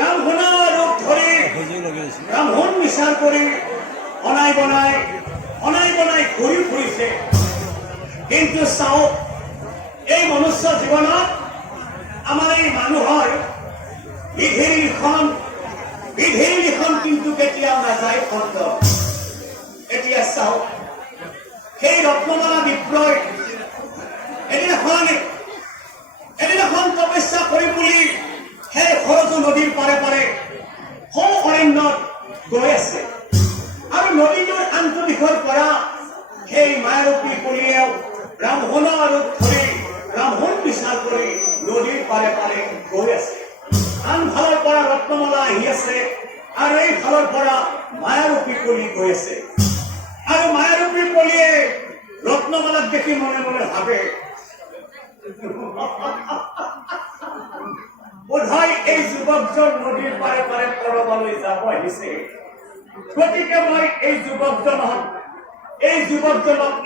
ব্ৰাহ্মণৰ ৰূপ ধৰি ব্ৰাহ্মণ বিচাৰ কৰি অনাই বনাই ঘূৰি ফুৰিছে। কিন্তু চাওক, এই মনুষ্য জীৱনত আমাৰ এই মানুহৰ বিধিৰ লিখন কিন্তু কেতিয়াও নাযায় খণ্ড। এতিয়া চাওক, সেই ৰত্নমালা বিপ্ৰই এদিনাখন তপস্যা কৰি বুলি সেই সৰজু নদীৰ পাৰে পাৰে সৌ অৰণ্যত গৈ আছে। আৰু নদীটোৰ আনটো দিশৰ পৰা সেই মায়াৰূপী কলিয়েও ব্ৰাহ্মণৰ ৰূপ ধৰি ব্ৰাহ্মণ বিচাৰ কৰি নদীৰ পাৰে পাৰে গৈ আছে। আন ফালৰ পৰা ৰত্নমালা আহি আছে আৰু এই ফালৰ পৰা মায়াৰূপী কলি গৈ আছে। আৰু মায়াৰূপী কলিয়ে ৰত্নমালাক দেখি মনে মনে ভাবে, বোধহয় এই যুৱকজন নদীৰ পাৰে পাৰে কৰবালৈ যাব আহিছে। গতিকে মই এই যুৱকজনক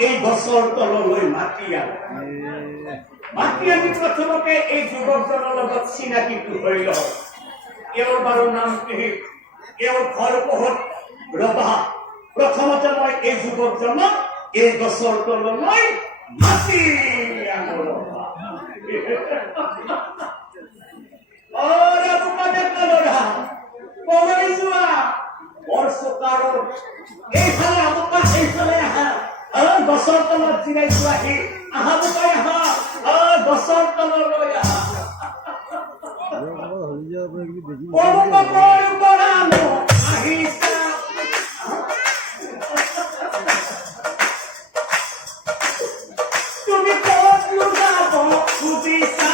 এই গছৰ তললৈ মাতি আনি প্ৰথমতে এই যুৱকজনৰ লগত চিনাকিটো হৈ লওঁ। এওঁৰ বাৰু নাম কি, এওঁৰ ঘৰ ক'ত ৰবা। প্ৰথমতে মই এই যুৱকজনক এই গছৰ তললৈ মাতি আনো ৰবা। এইফালে আমোকা এইফালে আহা, গছৰ তলত জিৰাইছো আহি আহা বোকাই আহা, গছৰ তললৈ আহা। আহিছা তুমি ক'ত যাব খুজিছা,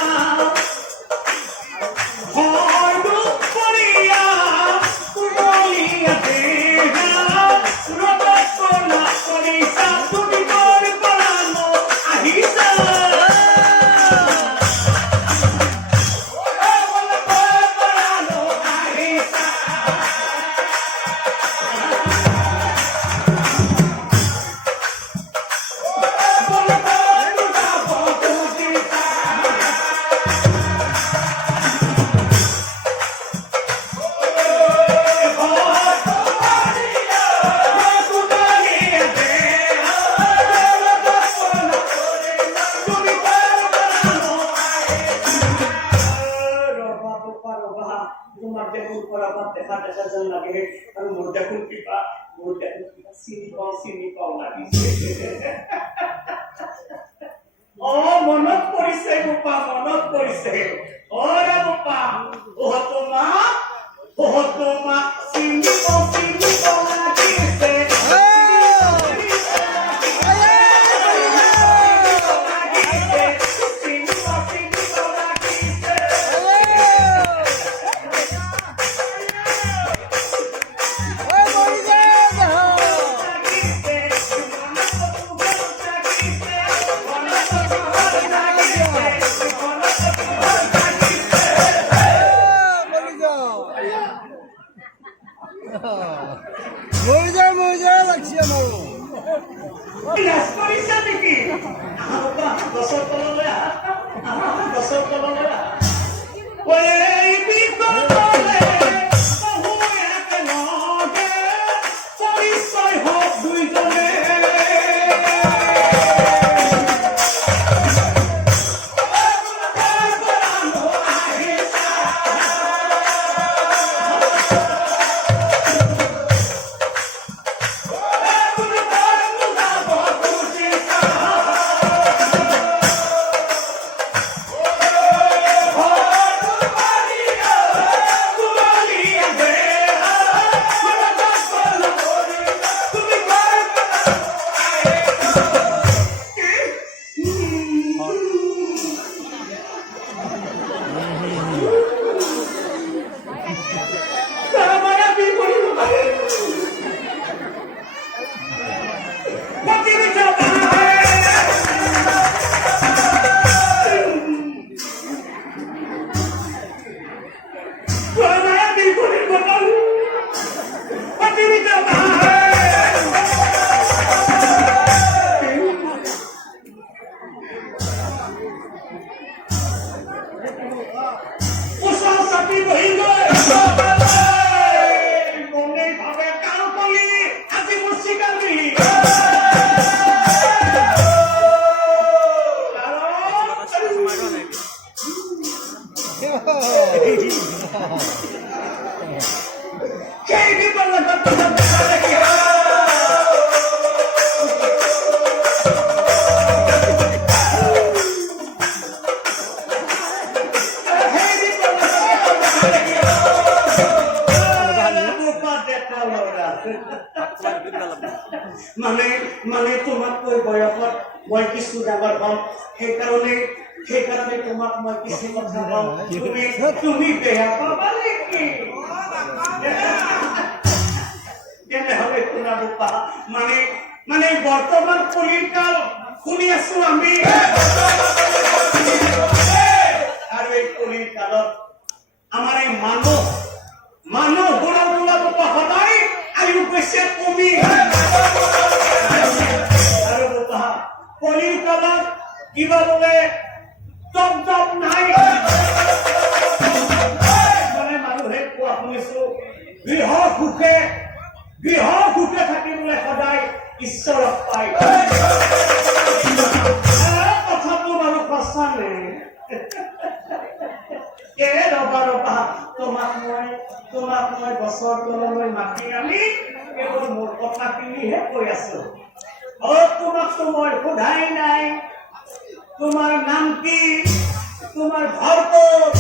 দেখা যেন লাগে আৰু মোৰ দেখোন কিবা চিনি পাওঁ লাগিছে। মনত পৰিছে বোপা, মনত পৰিছে। বোপা, তোমা চিনি পাওঁ লাগিছে। মনে ভাবে কাল কলি আজি মোৰ চিকাৰ মিলি সেই বিপদ মানে তোমাতকৈ বয়সত মই কিছু ডাঙৰ হম সেইকাৰণে তোমাক মই কিছু কথা কম তুমি বেয়া পাবা নেকি তেনেহলে শুনা বোপা মানে বৰ্তমান কলিকাল শুনি আছো আমি আৰু এই কলিকালত আমাৰ এই মানুহ গুণা বোপা সদায় আয়ু গৈছে কমি আৰু বোপা কলিকালত কিবা বোলে জব নাই মানে মানুহে কোৱা শুনিছো গৃহ সুখে থাকিবলৈ সদায় ঈশ্বৰক পায় কথাটো বাৰু সঁচা নে ৰবা তোমাক মই গছৰ তললৈ মাতি আনি কেৱল মোৰ কথাখিনিহে কৈ আছো তোমাকতো মই সোধাই নাই তোমাৰ নাম কি তোমাৰ ঘৰ ক'ত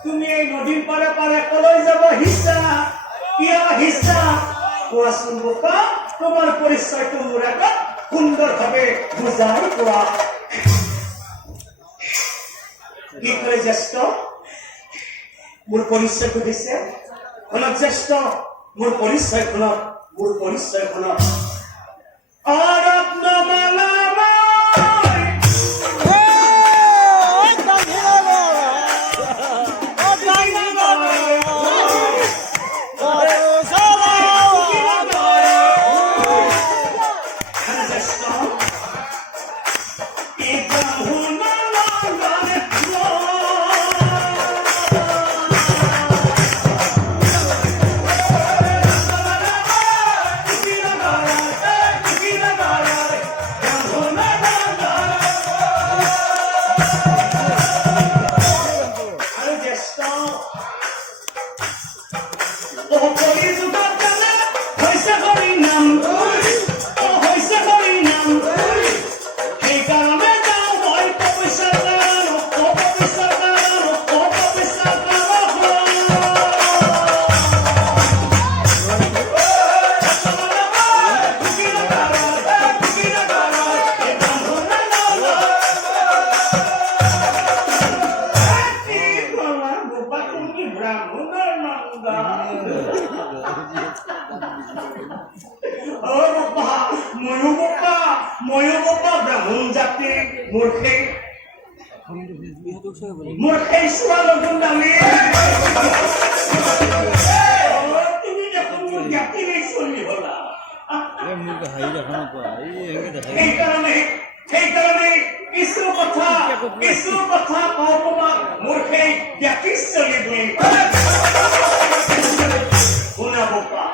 তুমি এই নদীৰ পাৰে পাৰে কলৈ যাব আহিছা কিয় আহিছা কোৱাচোন বোপা তোমাৰ পৰিচয়টো মোৰ আগত সুন্দৰভাৱে বুজাই কোৱা কি কৰে জ্যেষ্ঠ মোৰ পৰিচয় সুধিছে শুনক জ্যেষ্ঠ মোৰ পৰিচয়খনত ব্ৰাহ্মণ জাতি মোৰ সেই ছোৱালীজন দামী তুমি দেখোন মোৰ জাতি চলি হলা সেইকাৰণে কিছু কথা কওঁ তোমাক মোৰ সেই জাতি চলি বুলি শুনা বোপা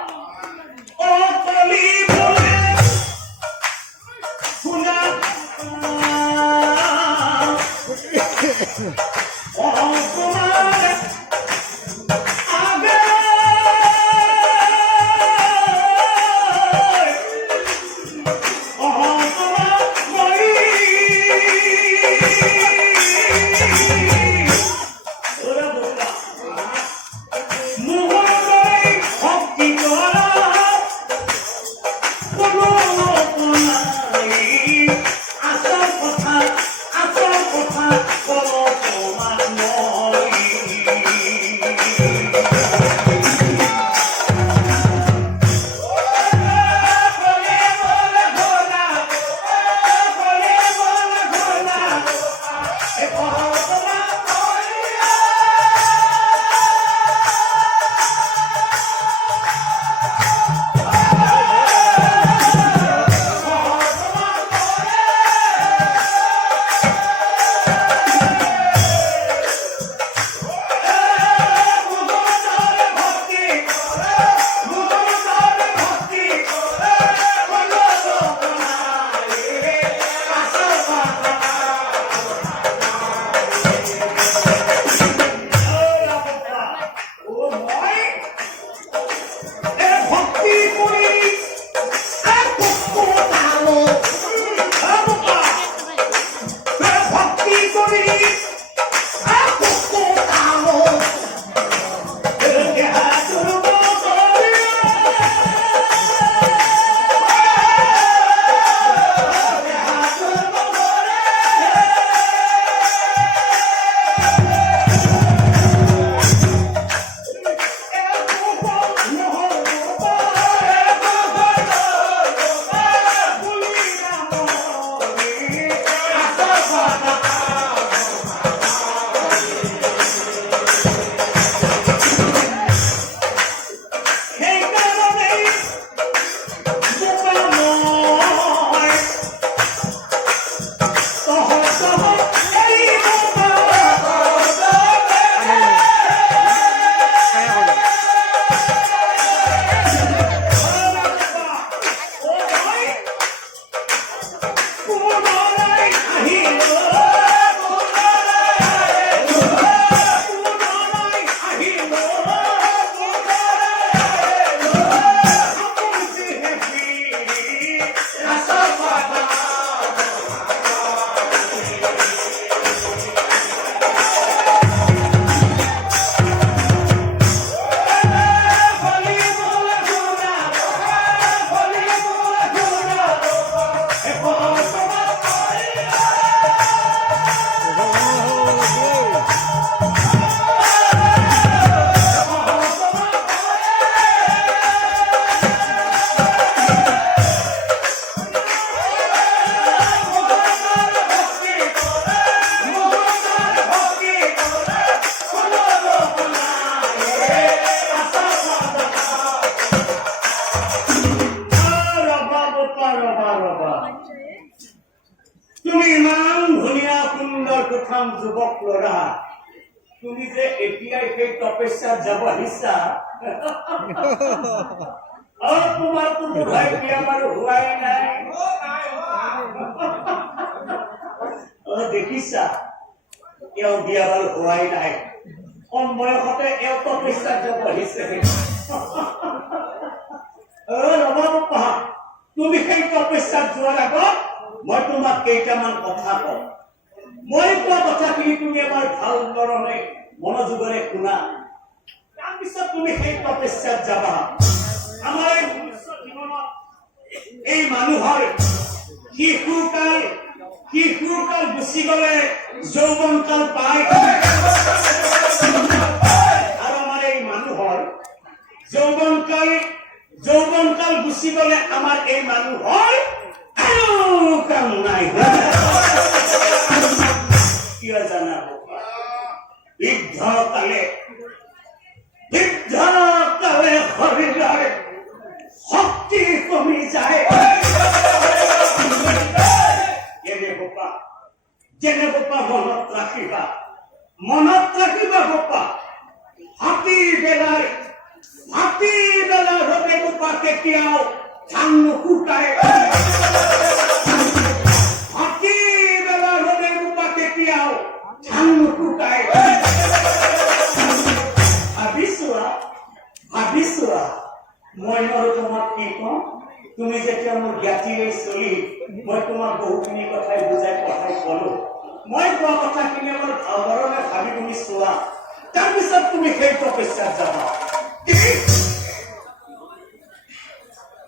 তুমি যে এতিয়াই সেই তপস্যাত যাব আহিছা তোমাৰ কোনো ভাই বিয়া বাৰু হোৱাই নাই দেখিছা এওঁ বিয়া বাৰু হোৱাই নাই কম বয়সতে এওঁ তপস্যাত যাব আহিছে ৰবা তুমি সেই তপস্যাত যোৱাৰ আগত মই তোমাক কেইটামান কথা কওঁ মই কোৱা কথাখিনি তুমি এবাৰ ভাল ধৰণে মনোযোগেৰে শুনা তাৰপিছত তুমি সেই তপস্যাত যাবা আমাৰ এই মনুষ্য জীৱনত এই মানুহৰ শিশুকাল গুচি গলে যৌৱনকাল পায় আৰু আমাৰ এই মানুহৰ যৌৱনকাল গুচি গলে আমাৰ এই মানুহৰ আৰু কাম নাই কিয় জানা বৃদ্ধকালে শৰীৰৰ শক্তি কমি যায় যেনে বোপা মনত ৰাখিবা বোপা হাতী বেলাৰ ৰ'দে বোপা কেতিয়াও ধান নুশুকায় হাতী বেলাৰ ৰ'দে বোপা কেতিয়াও ধান নুশুকায় ভাবিছোৱা মই আৰু তোমাক কি কওঁ তুমি যেতিয়া মোৰ জ্ঞাতিৰে চলি মই তোমাক বহুখিনি কথাই বুজাই পঠাই কলো মই কোৱা কথাখিনি আমাৰ ভালদৰে ভাবি তুমি চোৱা তাৰপিছত তুমি সেই তপস্যাত যাবা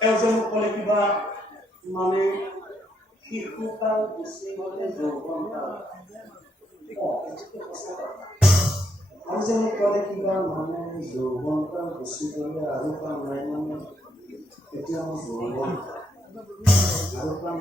এজনক ক'লে কিবা মানে শিশুকাল গুচি গ'লে যৌৱনকাল আৰু যেনে ক'লে কিবা মানে যৌৱনকাল গুচি গ'লে আৰু কাম নাই মানে এতিয়া মোৰ যৌৱন আৰু কাম